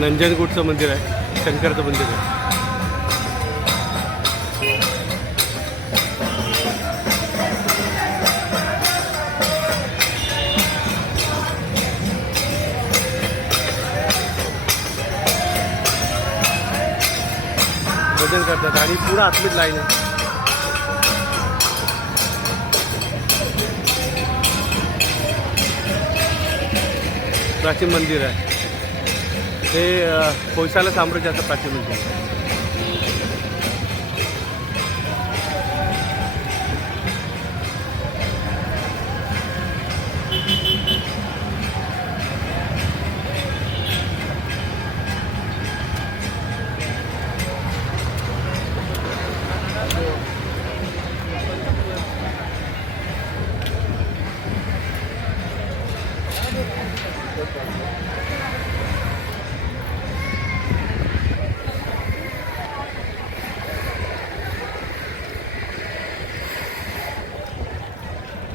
नंजनगूडचं मंदिर आहे, शंकरचं मंदिर आहे. भजन करतात आणि पुढं आतलीच लाईन आहे. प्राचीन मंदिर आहे हे, होयसाला साम्राज्याचं प्राचीन मंदिर आहे.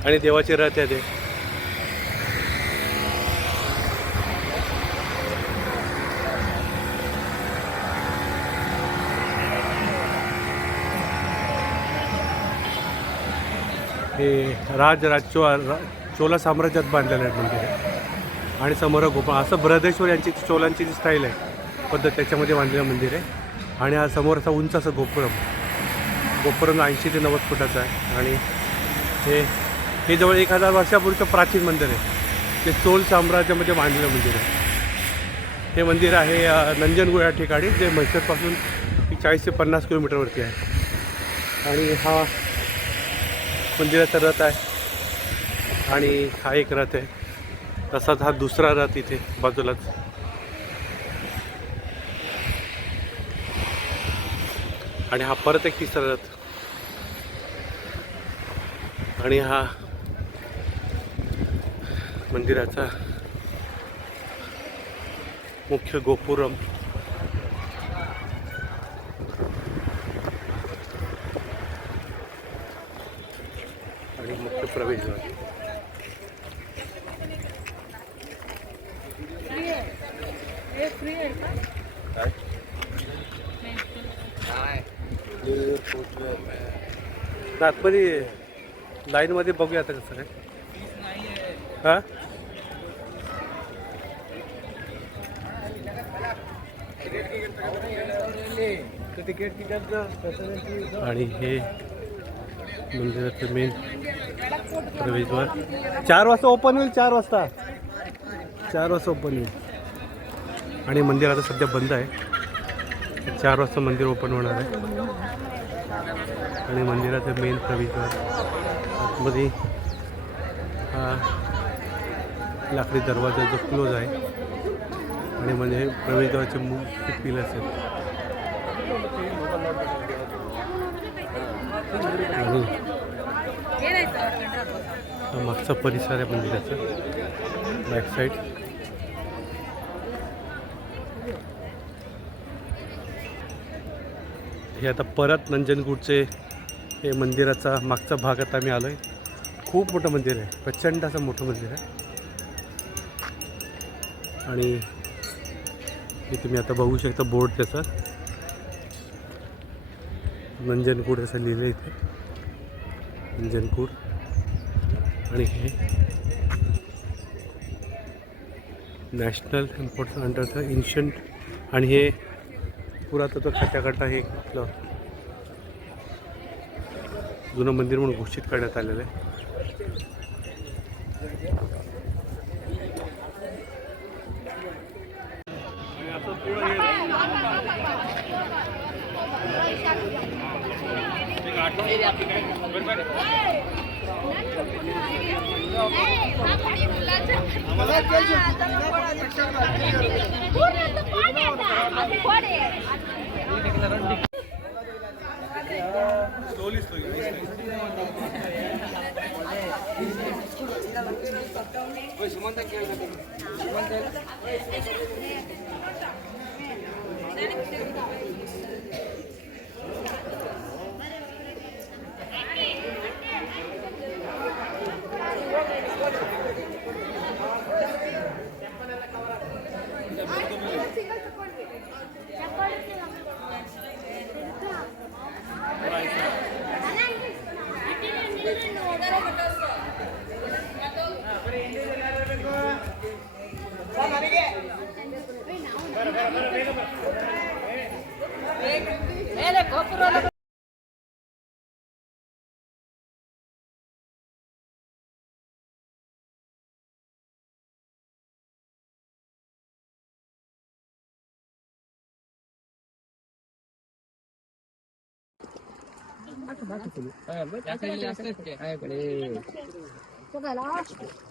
आणि देवाचे रथ आहे ते. हे चोला साम्राज्यात बांधलेलं आहे मंदिर आहे. आणि समोर गोपाळ असं बृहदेश्वर यांची चोलांची जी स्टाईल आहे पद्धत त्याच्यामध्ये बांधलेलं मंदिर आहे. आणि हा समोर असा उंच असं गोपुरम 80 ते 90 फुटाचं आहे. आणि हे जवळ 1000 वर्षापूर्वीचं प्राचीन मंदिर आहे. ते चोल साम्राज्यामध्ये बांधलेलं मंदिर आहे. हे मंदिर आहे नंजनगूड या ठिकाणी, जे म्हैसूरपासून 40 ते 50 किलोमीटरवरती आहे. आणि हा मंदिराचा रथ आहे आणि हा एक रथ आहे. तसाच हा दुसरा रथ इथे बाजूलाच. आणि हा परत एक तिसरा रथ. आणि हा मंदिराचा मुख्य गोपुरम. आणि मुख्य प्रवेशद्वार. आतमध्ये लाईनमध्ये बघूया आता कसं काय. हां आणि हे मंदिराचं मेन प्रवेशद्वार. 4 वाजता ओपन होईल. 4 वाजता ओपन होईल. आणि मंदिर आता सध्या बंद आहे. 4 वाजता मंदिर ओपन होणार आहे. आणि मंदिराचं मेन प्रवेशद्वार आतमध्ये हा लाकडी दरवाजा जो क्लोज आहे. आणि म्हणजे प्रवेशद्वाराचे मुख्य पिलर्स आहेत. आणि हा मागचा परिसर आहे मंदिराचा बॅक साईड. हे आता परत नंजनगूडचे हे मंदिराचा मागचा भागात आम्ही आलो आहे. खूप मोठं मंदिर आहे, प्रचंड असं मोठं मंदिर आहे. आणि हे तुम्ही आता बघू शकता बोर्ड त्याचा नंजनगूड असं लिहिलं इथे, नंजनगूड. आणि हे national importance under the ancient. आणि हे पुरातत्व खात्याकडनं हे आपलं जुनं मंदिर म्हणून घोषित करण्यात आलेलं आहे.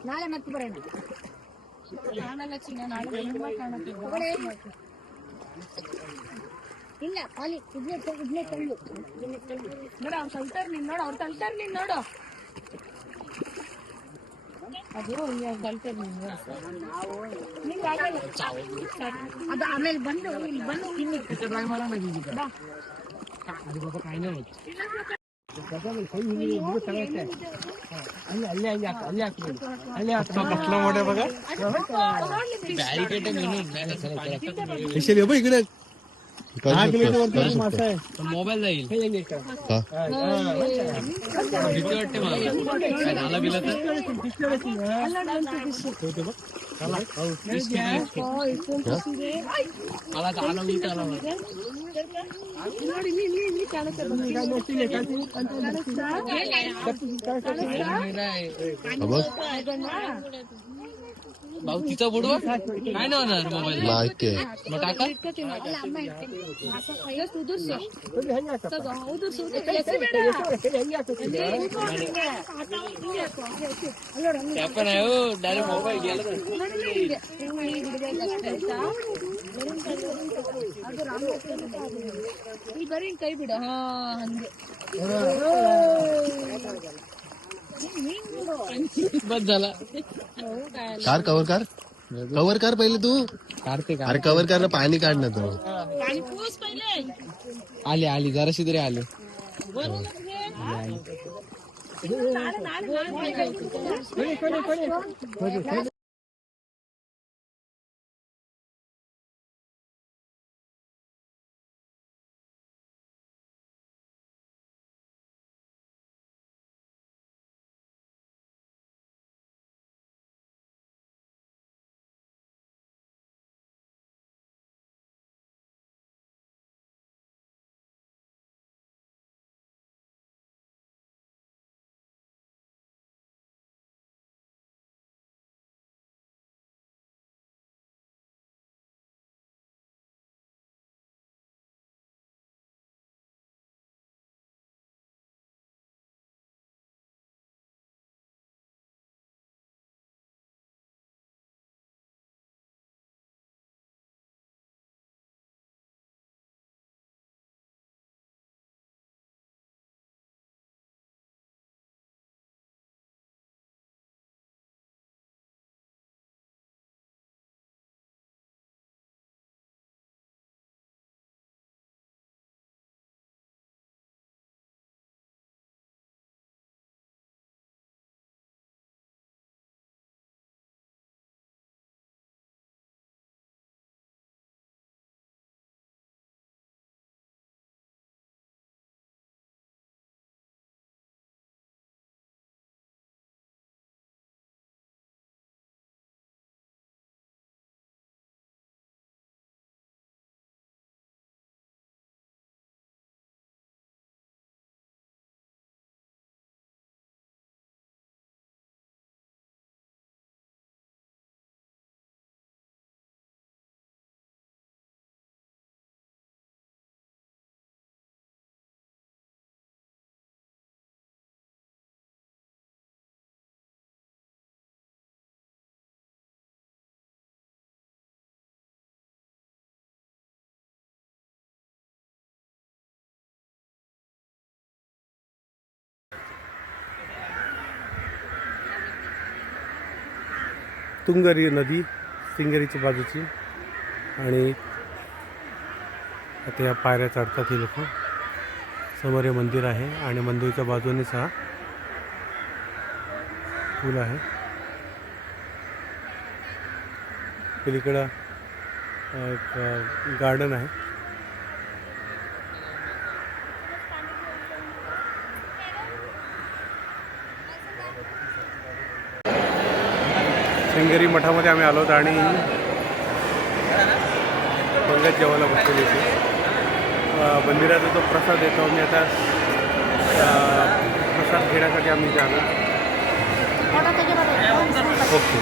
ನಾಳೆ ಮತ್ತೆ ಬರೋಣ ಇಲ್ಲ ಖಾಲಿ ಇಡ್ಲೆ ತಳ್ಳು ನೋಡ ಅವ್ರು ತಳ್ತಾರ ನೀನ್ ನೋಡು ಅವ್ರು ತಳ್ತಾರ ನೀನ್ ನೋಡು ಅದು ತಳ್ತಾರ ನೀನ್ ಅದು ಆಮೇಲೆ ಬಂದು ಇಲ್ಲಿ ಬಂದು इकडे मोबाईल जाईल भीती वाटते मला बिला मला आला मी त्याला भाऊ तिचा बुडवा काय नाही होणार मोबाईल मग टाका पण आहे हो डायरेक्ट मोबाईल गेला बरी कೈ बिಡ ಹಾ बस झाला कार कवर कर कवर कर पहिले तू अरे कवर कर पाणी काढ ना तू आली आली जराशी तरी आली तुंगरी नदी सिंगरीच्या बाजूची आणि आता या पायऱ्या चढतात ही लोक समोर हे मंदिर आहे आणि मंदिराच्या बाजूनेच हा पूल आहे पलीकडं एक गार्डन आहे शृंगेरी मठामध्ये आम्ही आलो होतो आणि पंगत जेवायला बसलेली होती. मंदिराचा जो प्रसाद येतो मी आता प्रसाद घेण्यासाठी आम्ही इथे आलो. ओके.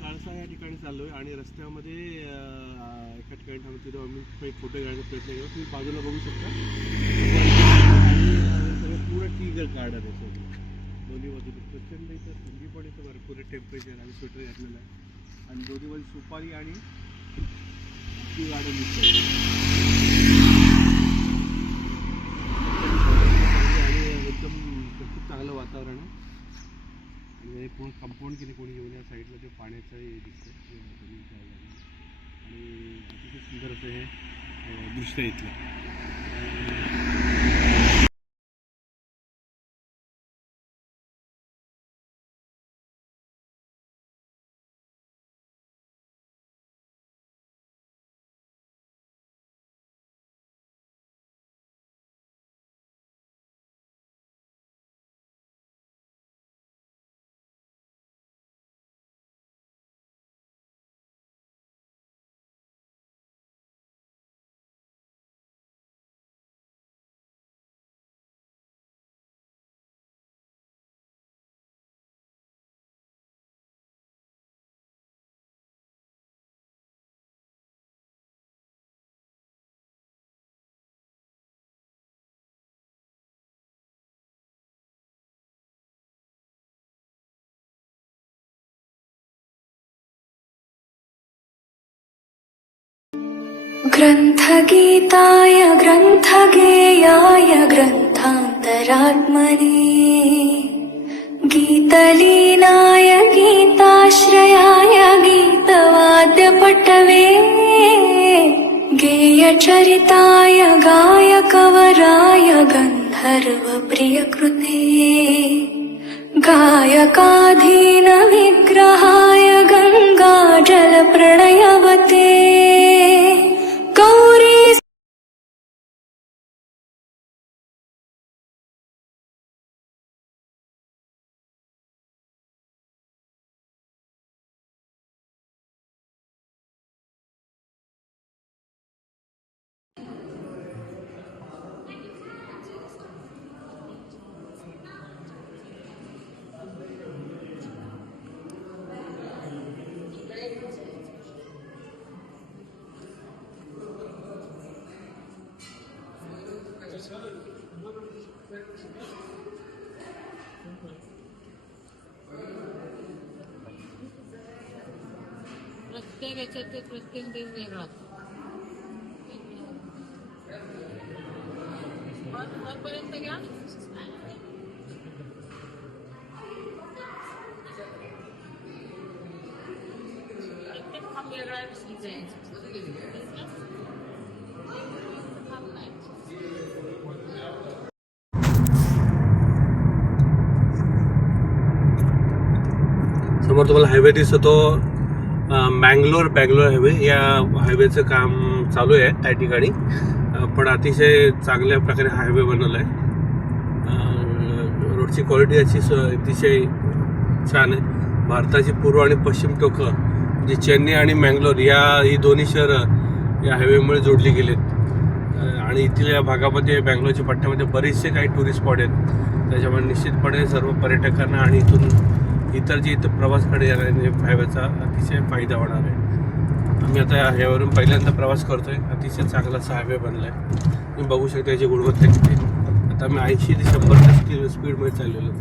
काळसा या ठिकाणी चाललो आहे आणि रस्त्यामध्ये एका ठिकाणी थांबून तिथं आम्ही फोटो घेण्याचा प्रयत्न केला. तुम्ही बाजूला बघू शकता आणि सगळं पूर्ण टी गार्डन आहे सगळं दोन्ही बाजूला. प्रचंड इथं थंडी पण इथं भरपूर टेम्परेचर आणि स्वेटर घातलेलं आहे आणि दोन्ही बाजू सुपारी आणि टी गार्डन दिसतं आणि एकदम खूप चांगलं वातावरण आहे. आणि पूर्ण कंपाऊंड केले कोणी येऊन या साईडला ते पाण्याचं हे दिसतं आणि अतिशय सुंदर असं हे दृश्य आहे इथलं. ग्रन्थगीताय ग्रन्थगेयाय ग्रन्थान्तरात्मने गीतलीनाय गीताश्रयाय गीतवाद्यपटवे गेयचरिताय गायकवराय गन्धर्वप्रियकृते गायकाधीन विग्रहाय गङ्गाजलप्रणयवते प्रत्येक याच्यात ते प्रत्येक देव वेगळा. वरपर्यंत घ्या. प्रत्येक खांब वेगळा आहे. समोर तुम्हाला हायवे दिसतो, बँगलोर हायवे. या हायवेचं काम चालू आहे त्या ठिकाणी, पण अतिशय चांगल्या प्रकारे हायवे बनवला आहे. रोडची क्वालिटी याची अतिशय छान आहे. भारताची पूर्व आणि पश्चिम टोकं म्हणजे चेन्नई आणि मँगलोर ही दोन्ही शहरं या हायवेमुळे जोडली गेलेत. आणि इथल्या भागामध्ये बँगलोरच्या पट्ट्यामध्ये बरेचसे काही टुरिस्ट स्पॉट आहेत. त्याच्यामुळे निश्चितपणे सर्व पर्यटकांना आणि इतर जे इथं प्रवासकडे येणाऱ्या हायवेचा अतिशय फायदा होणार आहे. आम्ही आता या हायवेवरून पहिल्यांदा प्रवास करतो आहे. अतिशय चांगलासा हायवे बनला आहे. तुम्ही बघू शकता याची गुणवत्ता किती. आता आम्ही 80 ते 100 स्पीडमध्ये चाललेलो.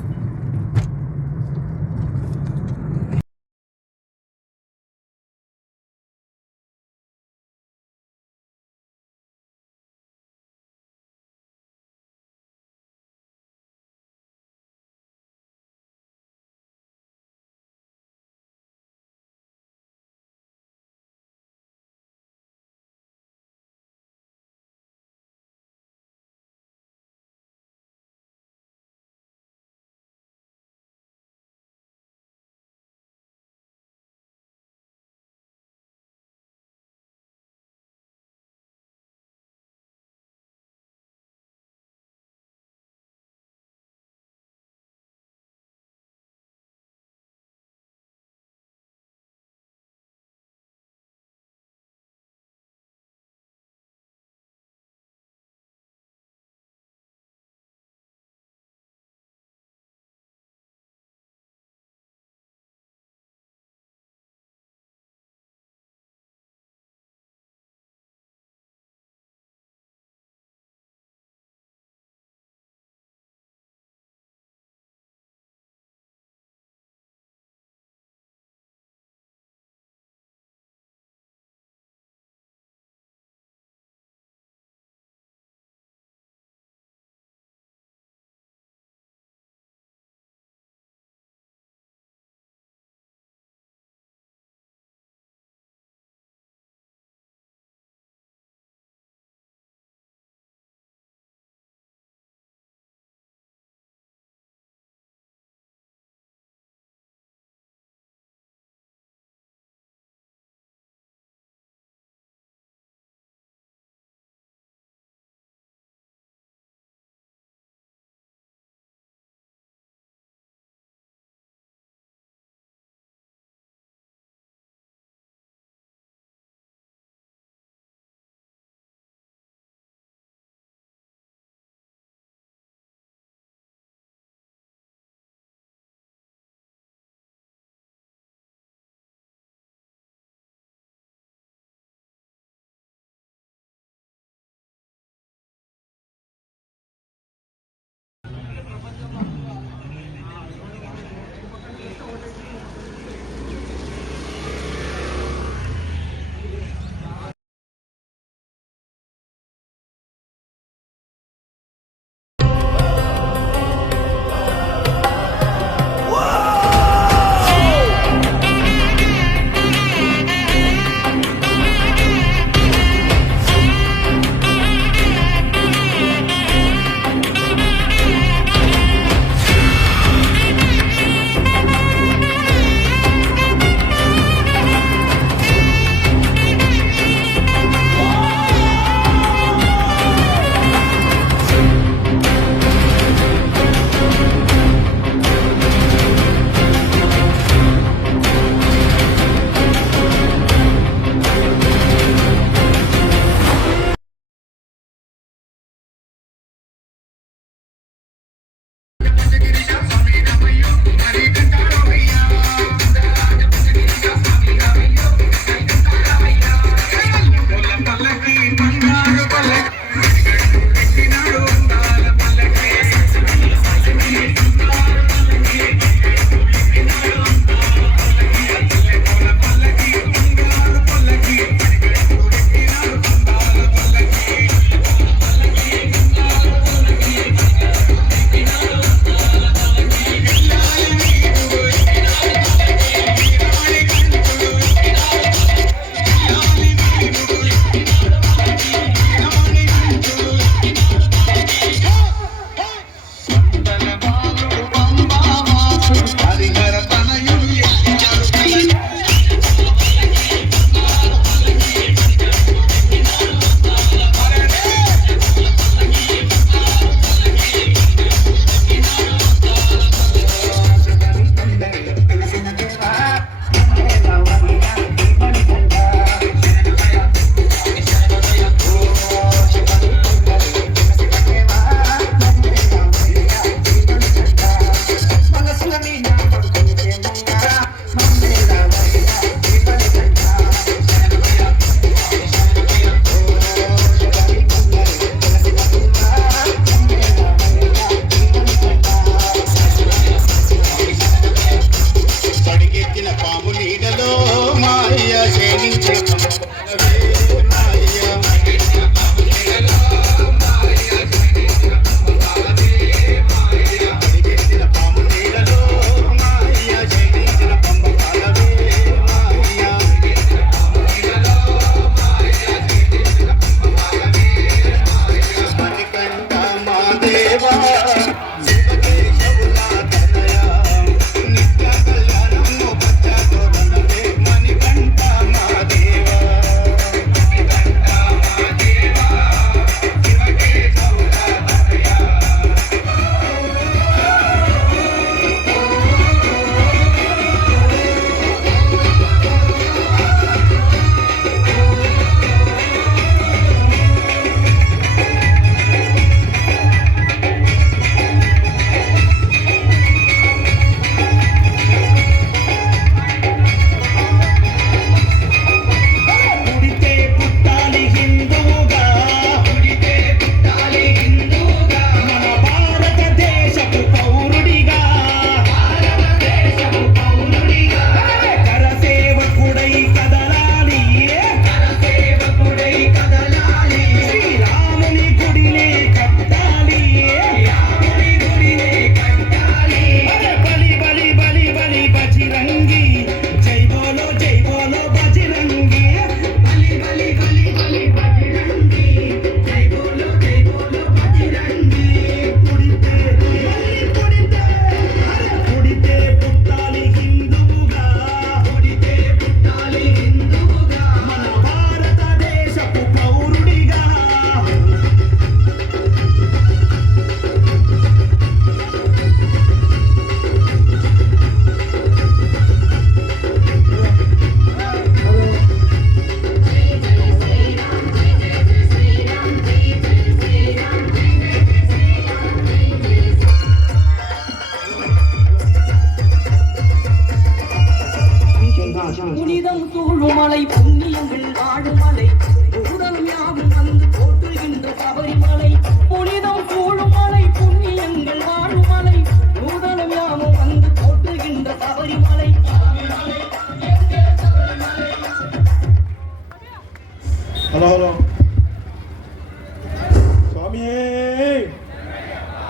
स्वामी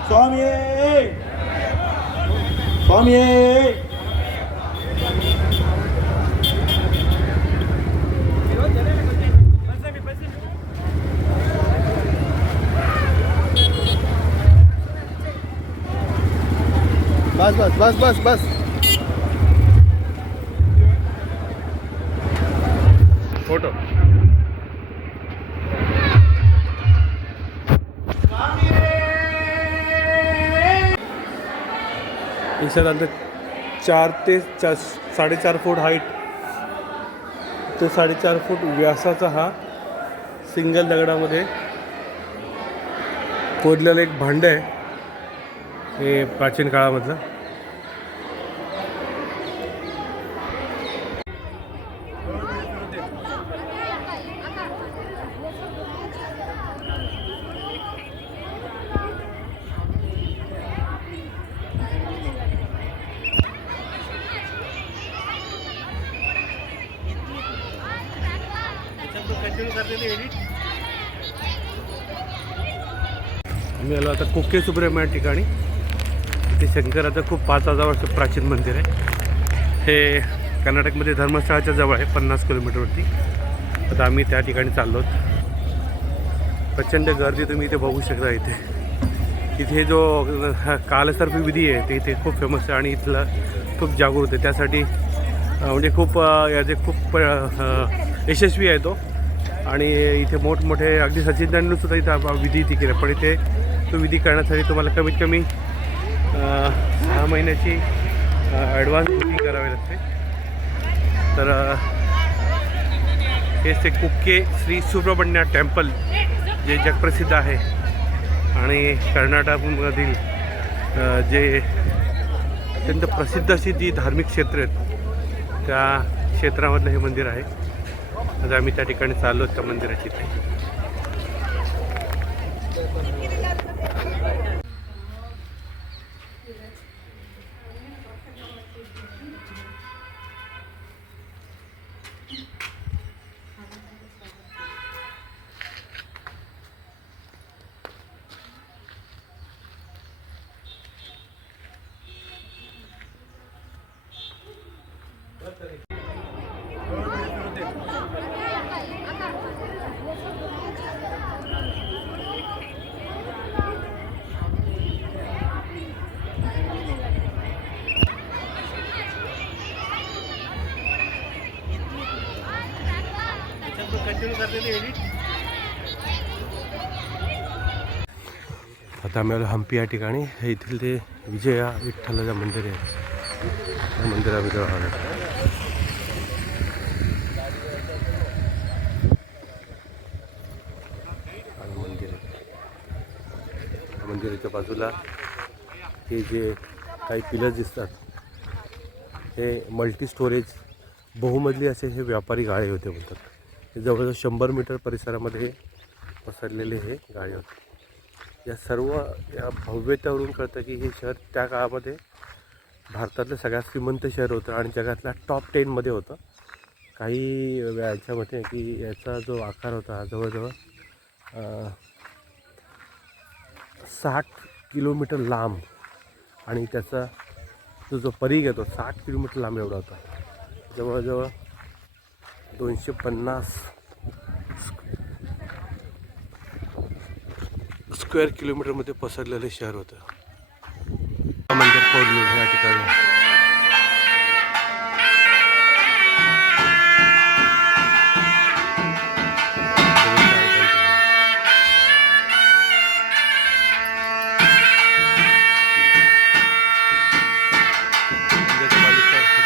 स्वामी स्वामी बस बस बस बस बस फोटो त्याच्यानंतर 4 ते 4.5 फूट हाईट ते 4.5 फूट व्यासाचा हा सिंगल दगडामध्ये कोरलेलं एक भांडं आहे हे प्राचीन काळामधलं. आम्ही आलो आता कुके सुब्रह्मण्य या ठिकाणी. इथे शंकराचं खूप 5000 वर्ष प्राचीन मंदिर आहे. हे कर्नाटकमध्ये धर्मस्थळाच्या जवळ आहे 50 किलोमीटरवरती. आता आम्ही त्या ठिकाणी चाललो आहोत. प्रचंड गर्दी तुम्ही इथे बघू शकता. इथे जो कालसर्प विधी आहे ते इथे खूप फेमस आहे आणि इथलं खूप जागृत आहे. त्यासाठी म्हणजे खूप याचे खूप यशस्वी आहे तो. आणि इथे मोठमोठे अगदी सचिन तेंडुलकरसुद्धा इथं विधी इथे केला. पण इथे तो विधी करण्यासाठी तुम्हाला कमीत कमी 6 महिन्याची ॲडव्हान्स बुकिंग करावी लागते. तर हेच ते कुके श्री सुब्रह्मण्य टेम्पल जे जगप्रसिद्ध आहे आणि कर्नाटकमधील जे अत्यंत प्रसिद्ध अशी जी धार्मिक क्षेत्र आहेत त्या क्षेत्रामधलं हे मंदिर आहे. आता आम्ही त्या ठिकाणी चाललो त्या मंदिराची. आता आम्ही आलो हम्पी या ठिकाणी. हे इथले ते विजया विठ्ठलाचं मंदिर आहे. त्या मंदिरामध्ये आलो. मंदिर आहे. मंदिराच्या बाजूला हे जे काही पिलर्स दिसतात हे मल्टी स्टोरेज बहुमजली असे हे व्यापारी गाळे होते बोलतात. हे जवळजवळ 100 मीटर परिसरामध्ये पसरलेले हे गाळे होते. या सर्व या भव्यतेवरून कळतं की हे शहर त्या काळामध्ये भारतातलं सगळ्यात श्रीमंत शहर होतं आणि जगातल्या टॉप 10मध्ये होतं. काही याच्यामध्ये की याचा जो आकार होता जवळजवळ 60 किलोमीटर लांब आणि त्याचा जो परिघ आहे तो 60 किलोमीटर लांब एवढा होता. जवळजवळ 250 स्क्वेअर किलोमीटरमध्ये पसरलेले शहर होतं. मंदिर कोडलूर या ठिकाणी.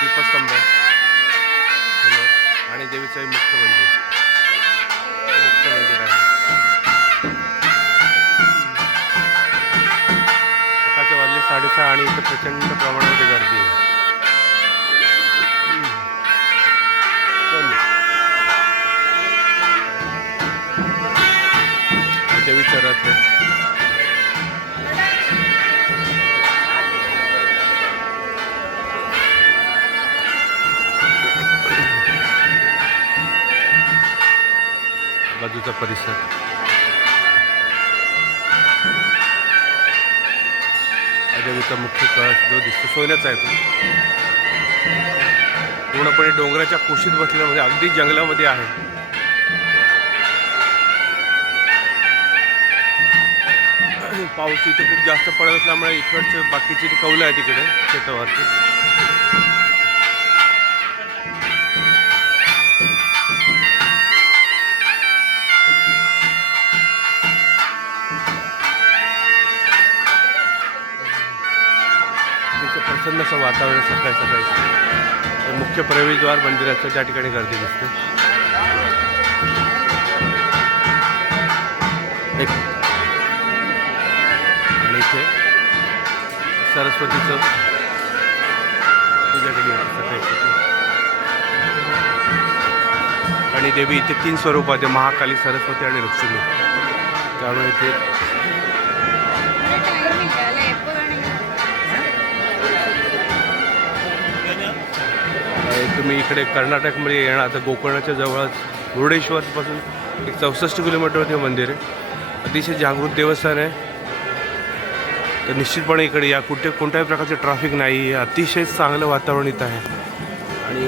दीपस्तंभ आणि देवीचं मुख्य मंदिर आहे. सकाळचे वाजले 6:30 आणि इथं प्रचंड प्रमाणामध्ये गर्दी आहे. देवीचं रथ आहे. बाजूचा परिसर देवीचा मुख्य कळस जो दिसतो सोन्याचा आहे तो पूर्णपणे डोंगराच्या कुशीत बसल्यामध्ये अगदी जंगलामध्ये आहे. पाऊस इथे खूप जास्त पडत असल्यामुळे इकडचे बाकीची कौलं आहे तिकडे शेतावरची. प्रसन्न असं वातावरण सकाळी सकाळी. मुख्य प्रवेशद्वार मंदिराचं त्या ठिकाणी गर्दी दिसते. आणि इथे सरस्वतीचं पूजा केली जाते सकाळी. आणि देवी इथे 3 स्वरूपात आहे, महाकाली, सरस्वती आणि लक्ष्मी. त्यामुळे इथे तुम्ही इकडे कर्नाटकमध्ये येणार तर गोकर्णाच्या जवळच मुर्डेश्वरपासून एक 64 किलोमीटरवरती मंदिर आहे. अतिशय जागृत देवस्थान आहे. तर निश्चितपणे इकडे या. कोणत्याही प्रकारचे ट्रॅफिक नाही आहे. अतिशय चांगलं वातावरण इथं आहे. आणि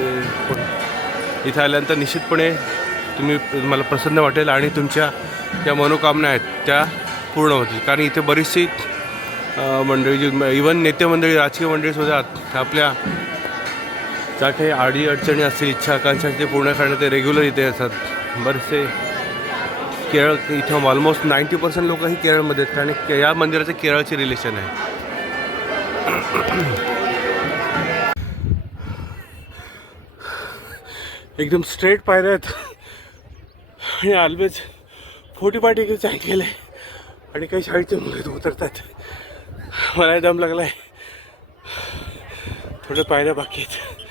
इथं आल्यानंतर निश्चितपणे तुम्हाला प्रसन्न वाटेल आणि तुमच्या ज्या मनोकामना आहेत त्या पूर्ण होतील. कारण इथे बरीचशी मंडळी जी इव्हन नेते मंडळी, राजकीय मंडळीसुद्धा आपल्या ज्या काही आडी अडचणी असतील, इच्छा आकांक्षा ते पूर्ण करण्यात ते रेग्युलर इथे असतात. बरेचसे केरळ इथं ऑलमोस्ट 90% लोक ही केरळमध्ये आहेत. आणि या मंदिराचं केरळचे रिलेशन आहे. एकदम स्ट्रेट पायऱ्या आहेत आणि ऑलवेज 45 डिग्रीचं अँगल आहे. आणि काही शाळेचे मुलं उतरतात. मला दम लागला आहे. थोड्या पायऱ्या बाकी आहेत.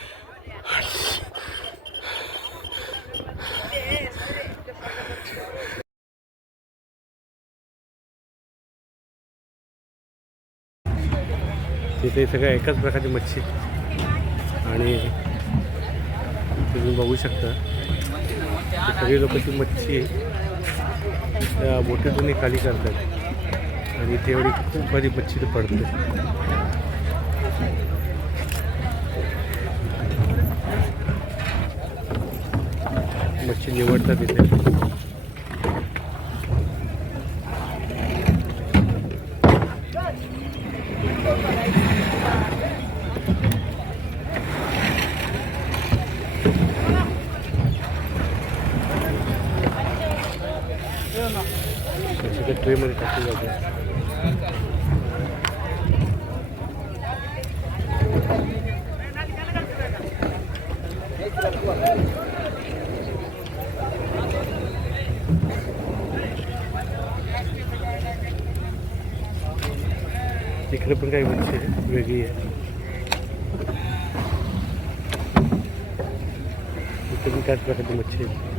तिथे सगळ्या एकाच प्रकारची मच्छी. आणि तुम्ही बघू शकता सगळे लोक ती मच्छी त्या बोटीतून खाली करतात. आणि इथे एवढी खूप भारी मच्छी ते पडते. मच्छी निवडतात इथे. ट्रेमध्ये टाकली जाते. इकडे पण काही मच्छी आहे वेगळी आहे. इथे पण त्याच प्रकारची मच्छी आहे.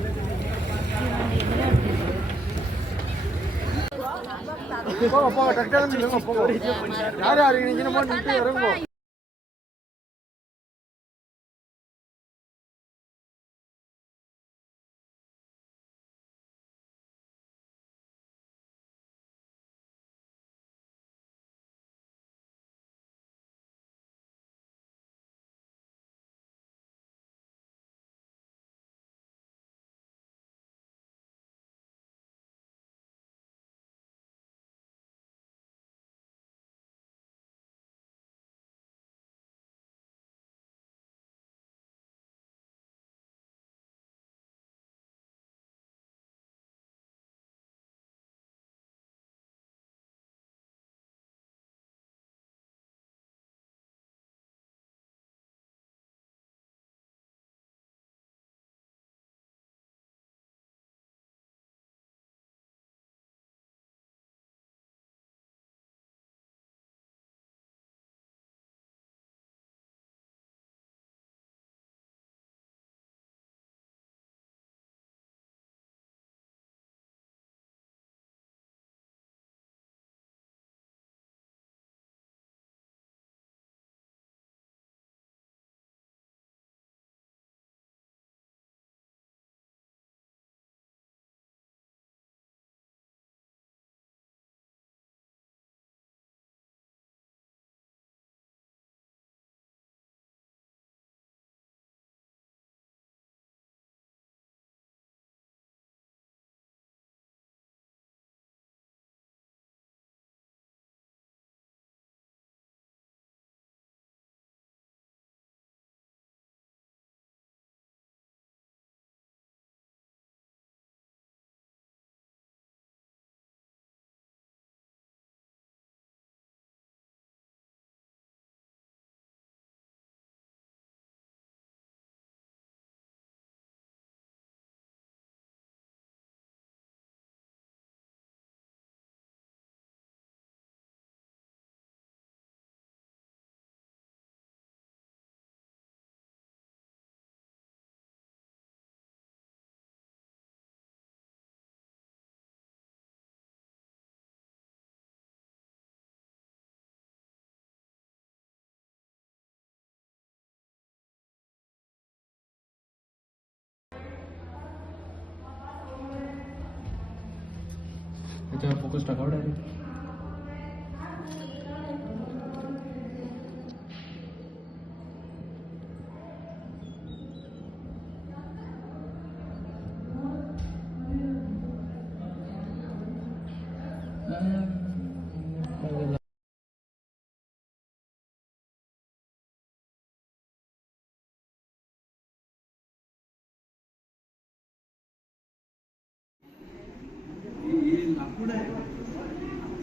त्याच्यावर फोकस टाकावं डायरेक्ट.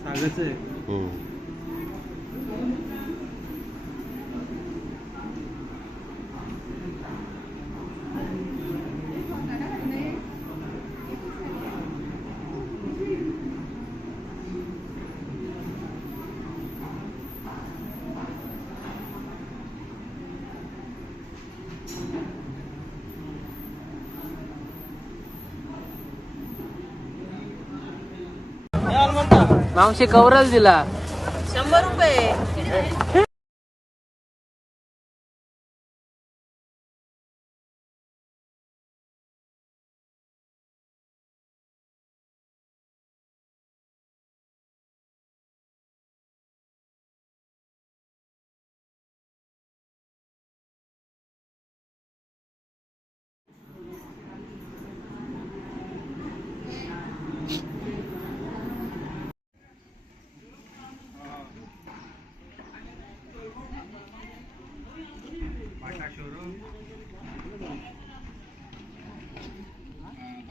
सागाचं आहे. मावशी कवरल दिला. 100 रुपये.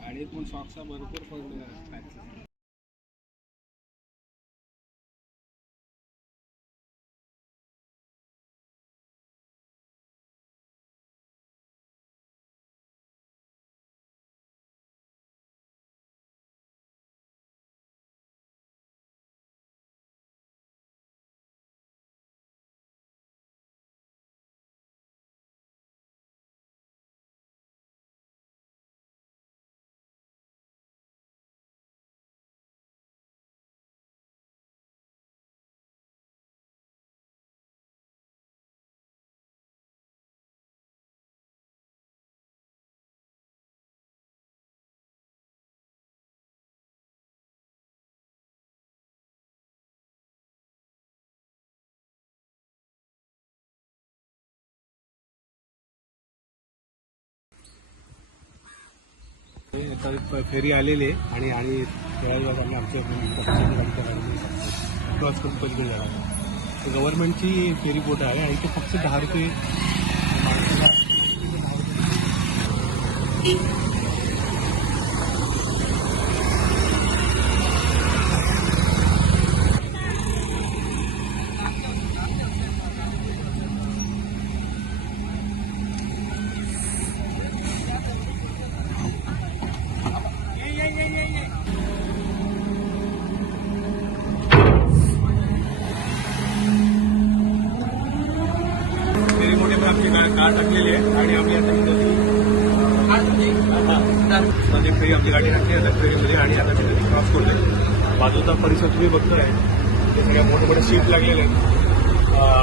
गाडीत पण सॉक्सा भरपूर पडले. फेरी आलेली आहे आणि आणि त्यावेळेस आम्ही आमच्या क्रॉस करून पलीकडे जाणार. गव्हर्नमेंटची फेरी बोट आहे आणि ते फक्त 10 रुपये. कार टाकलेली आहे आणि आम्ही आता नदी फेरी आमची गाडी टाकली आता फेरीमध्ये आणि आता ती नदी क्रॉस करतोय. बाजूचा परिसर तुम्ही बघतोय ते सगळ्या मोठे मोठे शीट लागलेले आहेत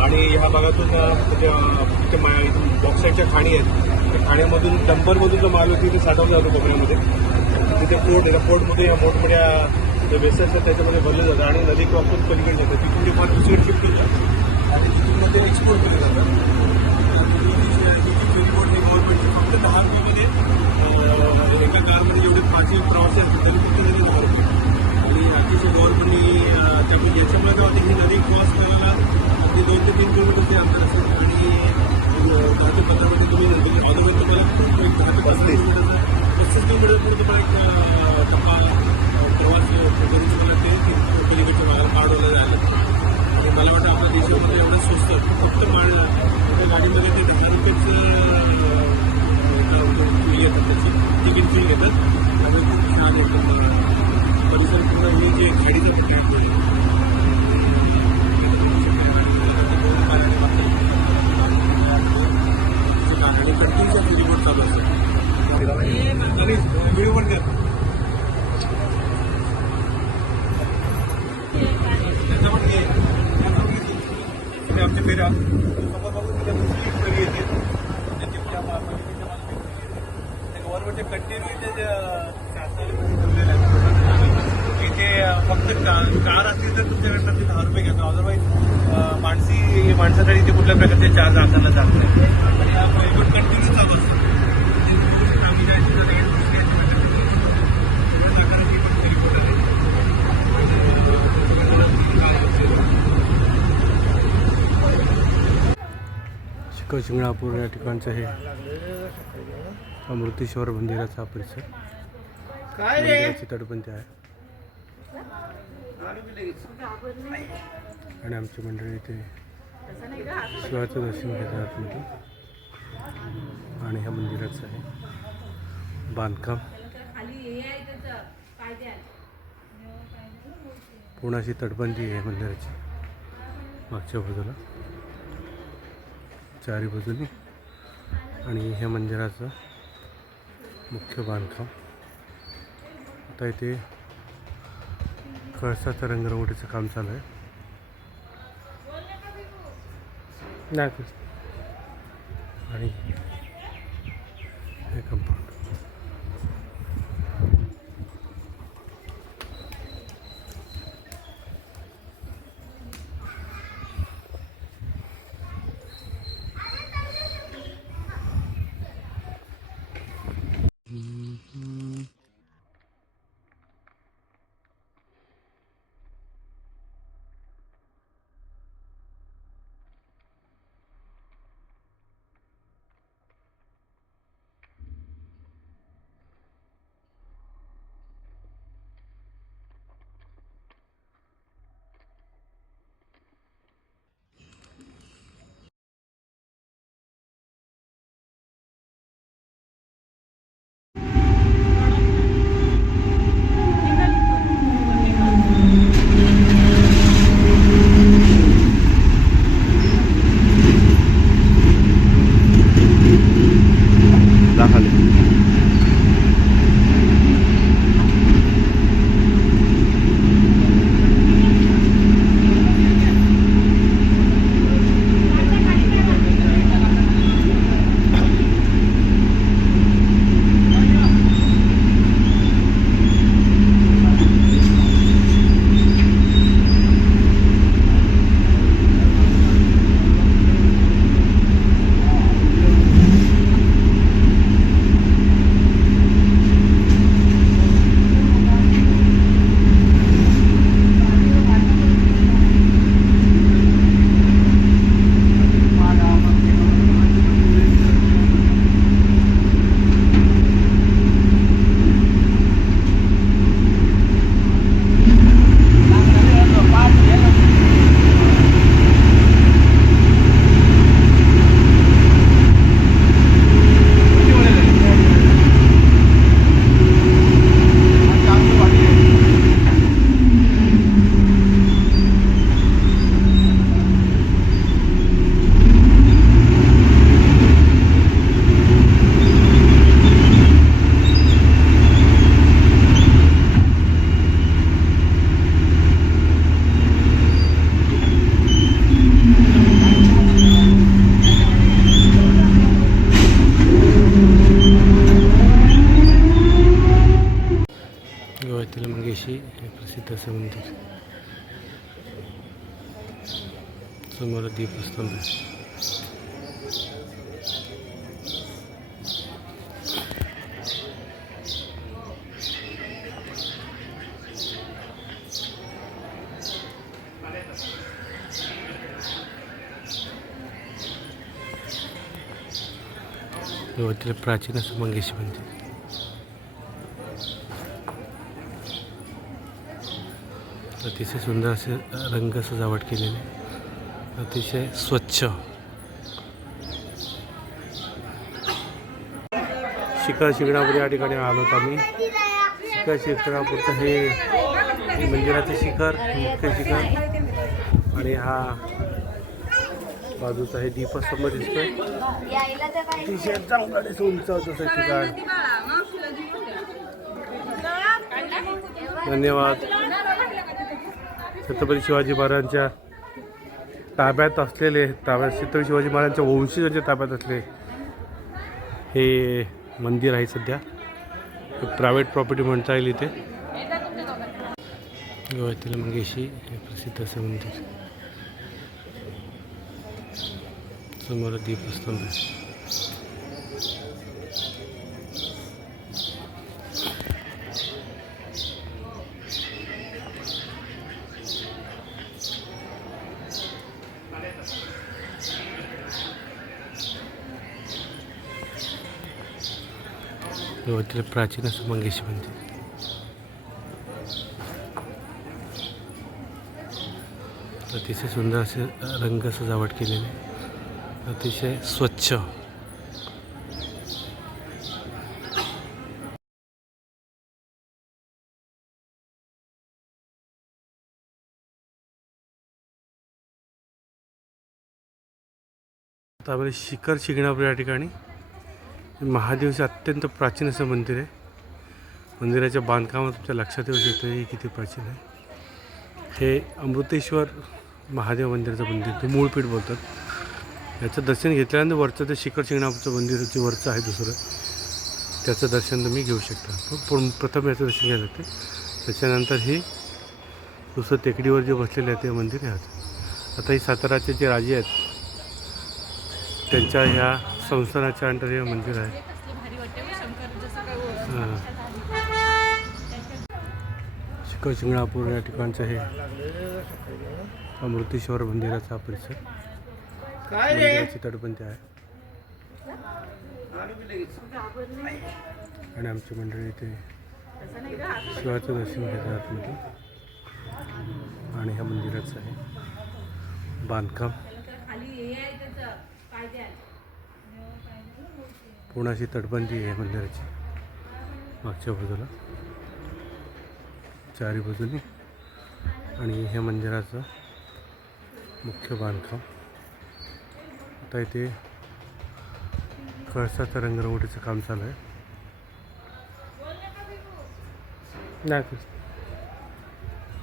आणि ह्या भागातून बॉक्साईडच्या खाणी आहेत. त्या खाण्यामधून डंपरमधून जो माल होती ते साठवला जातो कोकणामध्ये. तिथे पोर्ट आहे, त्या पोर्टमध्ये ह्या मोठमोठ्या वेसल्स आहेत त्याच्यामध्ये भरलं जातं आणि नदी क्रॉस करून पलीकडे जातं. तिथून ते फार दुसरीकडे शिफ्ट होतं आणि तिथून मध्ये एक्सपोर्ट केलं जातं. गव्हर्नमेंटची फक्त 10 रुपयामध्ये एका कारमध्ये जेवढे 5 प्रवासी असतील तरी फक्त नदी 10 रुपये आणि अतिशय गव्हर्नमेंटनी त्यामुळे याच्यामुळे काय होते ही नदी क्रॉस करायला अगदी 2 ते 3 किलोमीटरचे अंतर असेल आणि 10 ते 15 मिनिटं तुम्ही ऑदरवेज तुम्हाला एक 10 ते 35 किलोमीटर तुम्हाला एक टप्पा प्रवास करून तुम्हाला ते पलीकडच्या भागाला पाडवलं जायला. आणि मला वाटतं आपल्या देशामध्ये एवढं स्वस्त फक्त माळला त्या गाडीमध्ये ते 10 रुपयेच येतात त्याची तिकीट फी घेतात आणि खूप छान येतात. परिसर पूर्ण हे जे खाडीचा प्लॅट आणि कंटिन्यूच्या फेरीबोट चालू असतात. व्हिडिओ पण करतात आमच्या फेऱ्या समोर बघून दुसरी फेरी येते गव्हर्नमेंटचे कंटिन्यू इथे शासनाने ठेवलेले आहेत. इथे फक्त कार असतील तर तुमच्याकडनं ते 10 रुपये घेतो. अदरवाईज माणसासाठी ते कुठल्या प्रकारचे चार्ज आकारला जात नाही. आणि हा वेलकम कंटिन्यू चालू असतो. आम्ही जायचं तर लगेच दुसरी यायची वाटत नाही. आकाराची पण तरी कुठं नाही. शिंगणापूर या ठिकाणचं हे अमृतेश्वर मंदिराचा परिसर. मंदिराची तटबंदी आहे आणि आमची मंडळी इथे शिवाचं दर्शन घेतात आतमध्ये. आणि ह्या मंदिराचं आहे बांधकाम पूर्ण अशी तटबंदी आहे मंदिराची मागच्या बाजूला चारी बाजूनी. आणि ह्या मंदिराचं मुख्य बांधकाम आता इथे कळसाचं रंगरंगोटीचं काम चालू आहे. आणि हे कंपाऊंड मंगेशी हे प्रसिद्ध असं मंदिर. समोर दीपस्तंभ आहे. गोव्यातील प्राचीन असं मंगेशी मंदिर. अतिशय सुंदर असे रंग सजावट केलेले, अतिशय स्वच्छ. शिंगणापूर या ठिकाणी आलो होतो आम्ही. शिंगणापूरचं हे मंदिराचं शिखर, मुख्य शिखर. आणि हा बाजूचा हे दीपस्तंभ दिसतोय. अतिशय चांगला उंच तसं ठिकाण. धन्यवाद. छत्रपती शिवाजी महाराजांच्या ताब्यात असलेले, छत्रपती शिवाजी महाराजांच्या वंशजांच्या ताब्यात असले हे मंदिर आहे. सध्या प्रायव्हेट प्रॉपर्टी म्हणता येईल इथे. गोव्यातील मंगेशी हे प्रसिद्ध असं मंदिर. समोर दीपस्तंभ आहे. गोव्यातील प्राचीन असं मंगेशी मंदिर. अतिशय सुंदर असे रंग सजावट केलेले, अतिशय स्वच्छ. त्यामध्ये शिखर शिंगणापूर या ठिकाणी महादेवचे अत्यंत प्राचीन असं मंदिर आहे. मंदिराच्या बांधकामात तुमच्या लक्षात येऊ शकतं हे किती प्राचीन आहे. हे अमृतेश्वर महादेव मंदिराचं मंदिर, ते मूळपीठ बोलतात. याचं दर्शन घेतल्यानंतर वरचं ते शिखर शिंगणापूरचं मंदिर जे वरचं आहे दुसरं, त्याचं दर्शन तुम्ही घेऊ शकता. प्रथम याचं दर्शन घ्यायला लागते, त्याच्यानंतर हे दुसरं टेकडीवर जे बसलेलं आहे ते मंदिर आहे. आता ही साताराचे जे राजे आहेत त्यांच्या ह्या संस्थानाच्या अंडर हे मंदिर आहे. शिखर शिंगणापूर या ठिकाणचं हे अमृतेश्वर मंदिराचा परिसर, मंदिराची तटबंदी आहे. आणि आमची मंडळी इथे शिवाचं दर्शन घेतात आतमध्ये. आणि ह्या मंदिराचं आहे बांधकाम पूर्ण अशी तटबंदी आहे मंदिराची मागच्या बाजूला चारी बाजूनी. आणि ह्या मंदिराचं मुख्य बांधकाम आता इथे कळसाचं रंगरंगोटीचं काम चालू आहे.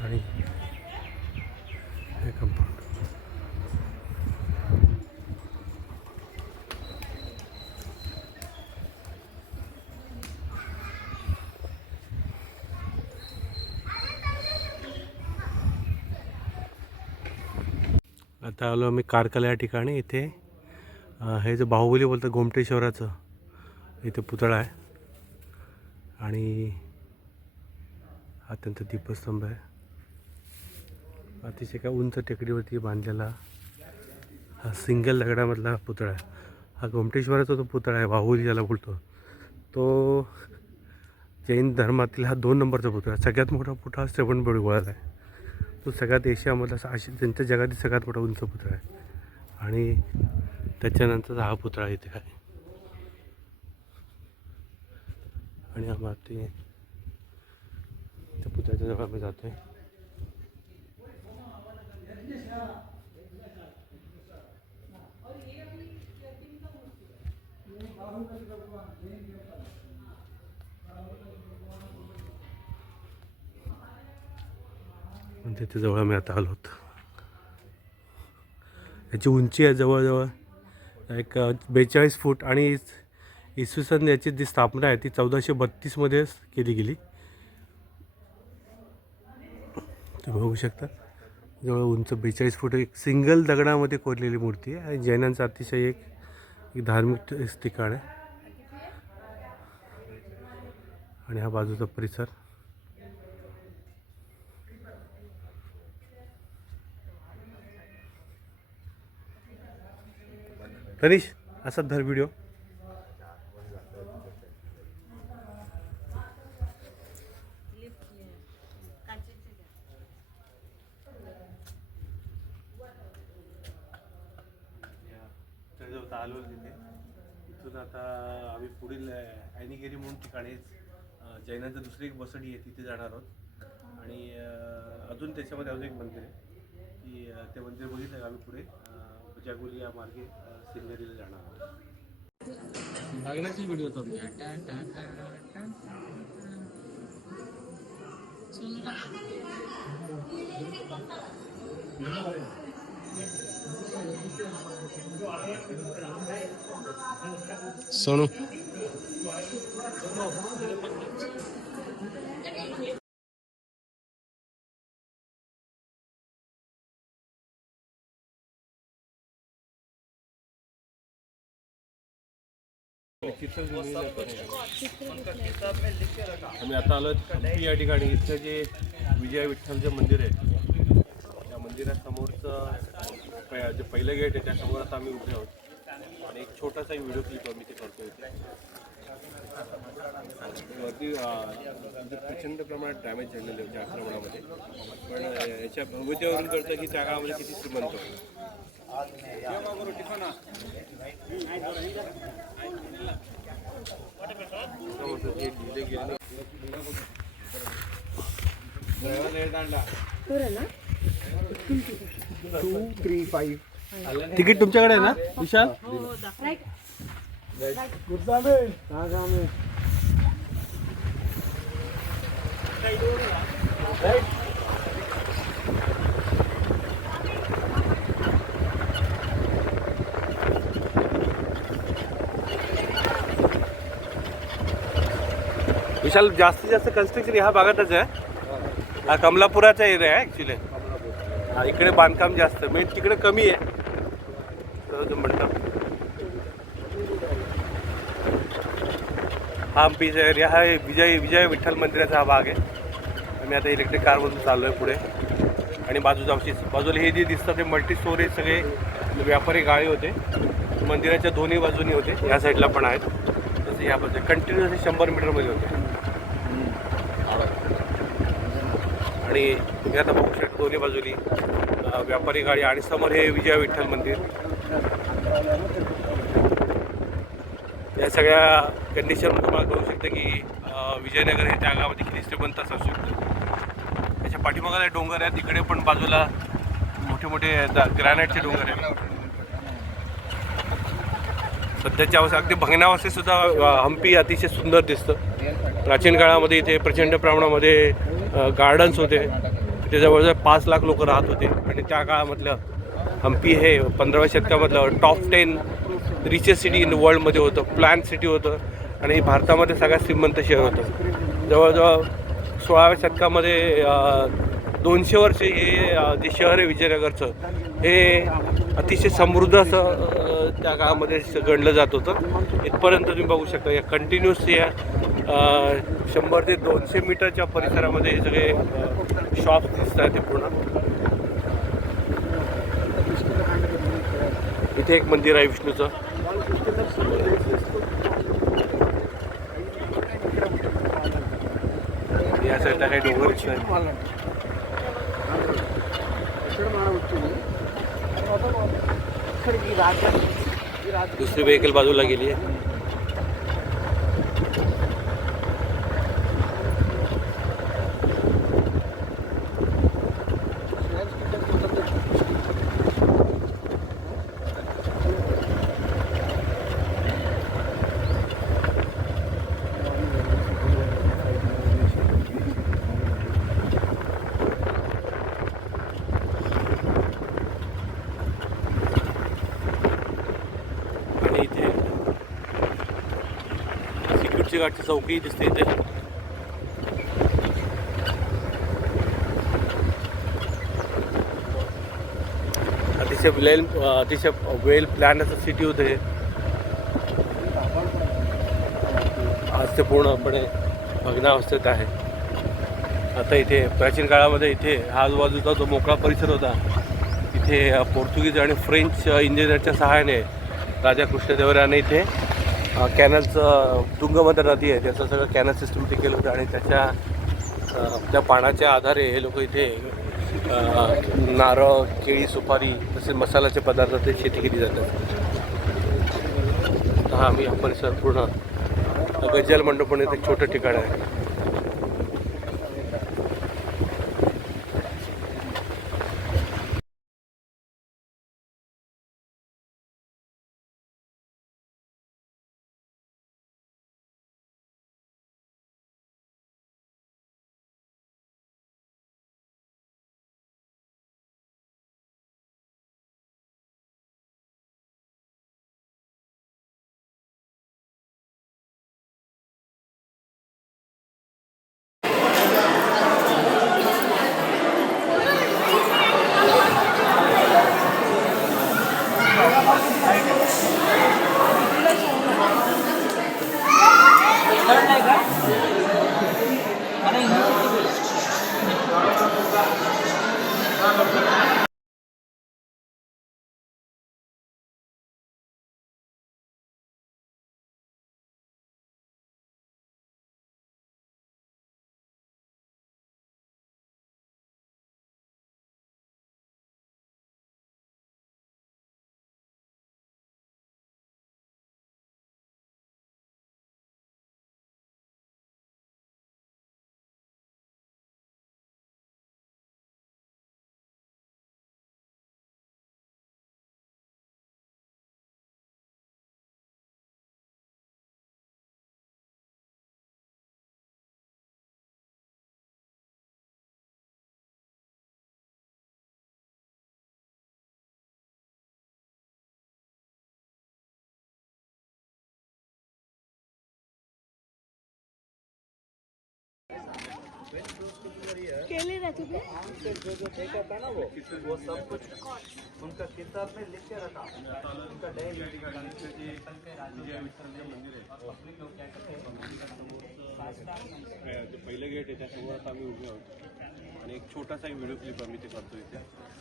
आणि हे कंपाऊंड आता आलो आम्ही कारकला या ठिकाणी. इथे हे जे बाहुबली बोलतात गोमटेश्वराचं इथे पुतळा आहे. आणि हा त्यांचा दीपस्तंभ आहे. अतिशय काय उंच टेकडीवरती बांधलेला हा सिंगल दगडामधला पुतळा आहे. हा गोमटेश्वराचा तो पुतळा आहे, बाहुबली ज्याला बोलतो तो. जैन धर्मातील हा 2 नंबरचा पुतळा. सगळ्यात मोठा पुतळा श्रवणबेळगोळाचा आहे. तो सगळ्यात एशियामधला त्यांच्या जगातील सगळ्यात मोठा उंच पुतळा आहे. आणि त्याच्यानंतर हा पुतळा इथे आहे. आणि आम्हाला ते त्या पुतळ्याच्या जवळ आम्ही जातो आहे. त्याच्या जवळ आम्ही आता आलो होतो. याची उंची आहे जवळजवळ एक 42 फूट. आणि इसवी सन याची जी स्थापना आहे ती 1432 केली गेली. तुम्ही बघू शकता जवळ उंच 42 फूट एक सिंगल दगडामध्ये कोरलेली मूर्ती आहे. आणि जैनांचं अतिशय एक धार्मिक ठिकाण आहे. आणि हा बाजूचा परिसर तनिष असाच धर व्हिडिओ. आलो तिथे. इथून आता आम्ही पुढील ॲनिगिरी म्हणून ठिकाणी जैनाचं दुसरी एक बसडी आहे तिथे जाणार आहोत. आणि अजून त्याच्यामध्ये अजून एक मंदिर आहे की ते मंदिर बघितलं का आम्ही पुढे जागोली या मार्गे सिंगरीला जाणार आहोत. लग्नाची व्हिडिओ तो सोनू आम्ही आता आलो हंपी या ठिकाणी. इथं जे विजय विठ्ठलचे मंदिर आहे त्या मंदिरासमोरचं जे पहिलं गेट आहे त्यासमोर आता आम्ही उभे आहोत आणि एक छोटासा व्हिडिओ क्लिप आम्ही ते करतो इथे. वरती म्हणजे प्रचंड प्रमाणात डॅमेज झालेले होते आक्रमणामध्ये, पण याच्या भव्यतेवरून कळतं की त्या काळामध्ये किती श्रीमंत होते. तिकीट तुमच्याकडे आहे ना विशाल? विशाल जास्तीत जास्त कन्स्ट्रक्शन ह्या भागातच आहे. हा कमलापुराचा एरिया आहे ॲक्च्युली. हा इकडे बांधकाम जास्त, मेन तिकडे कमी आहे मंडप. हा हंपीचा एरिया हा विजय विठ्ठल मंदिराचा हा भाग आहे. आम्ही आता इलेक्ट्रिक कारमधून चाललो आहे पुढे. आणि बाजूला हे जे दिसतं ते मल्टी स्टोरेज सगळे व्यापारी गाळे होते, मंदिराच्या दोन्ही बाजूनी होते. या साईडला पण आहेत, तसं या बाजूला कंटिन्युअसली 100 मीटरमध्ये होते. आणि तुम्ही आता बघू शकता दोन्ही बाजूनी व्यापारी गाडी आणि समोर हे विजय विठ्ठल मंदिर. या सगळ्या कंडिशन तुम्हाला कळू शकतं की विजयनगर हे त्या गावामध्ये किती श्रीमंत असू शकतं. त्याच्या पाठीमागाला डोंगर आहेत, तिकडे पण बाजूला मोठे मोठे ग्रॅनाईटचे डोंगर आहेत. सध्याच्या अवस्था अगदी भग्नावस्थेत सुद्धा हंपी अतिशय सुंदर दिसतं. प्राचीन काळामध्ये इथे प्रचंड प्रमाणामध्ये गार्डन्स होते. तिथे जवळजवळ 5 लाख लोक राहत होते आणि त्या काळामधलं हंपी हे 15व्या शतकामधलं टॉप 10 रिचेस्ट सिटी इन वर्ल्डमध्ये होतं. प्लॅन सिटी होतं आणि भारतामध्ये सगळ्यात श्रीमंत शहर होतं. जवळजवळ 16व्या शतकामध्ये 200 वर्षे हे जे शहर आहे विजयनगरचं हे अतिशय समृद्ध असं त्या काळामध्ये गणलं जात होतं. इथपर्यंत तुम्ही बघू शकता या कंटिन्युअस या 100 ते 200 मीटरच्या परिसरामध्ये हे सगळे शॉप्स दिसत आहेत. ते पूर्ण इथे एक मंदिर आहे विष्णूचं. या साईडला काही डोंगर दिसत आहेत. दुसरी व्हेकल बाजूला गेली आहे. इथे सिक्युरिटी गार्डची चौकी दिसते इथे. अतिशय वेल प्लॅन असं सिटी होतं हे. आज ते पूर्णपणे भग्नावस्थेत आहे. आता इथे प्राचीन काळामध्ये इथे आजूबाजूचा जो मोकळा परिसर होता इथे पोर्तुगीज आणि फ्रेंच इंजिनियरच्या सहाय्याने राजा कृष्णदेवरायाने इथे कॅनलचं तुंगभद्रा नदी आहे त्याचं सगळं कॅनल सिस्टम ते केलं होतं आणि त्या पाण्याच्या आधारे हे लोक इथे नारळ, केळी, सुपारी तसे मसाल्याचे पदार्थ ते शेती केली जातात. हा आम्ही हा परिसर पूर्ण गज्जल मंडप म्हणून एक छोटं ठिकाण आहे. केले ना तुम्ही जो देखा था ना वो सब कुछ उनका किताब में लिख के रखा उनका डायरी पहिलं गेट आहे त्यासमोर आता आम्ही उभे आहोत आणि एक छोटासा व्हिडिओ क्लिप आम्ही ते करतो इथे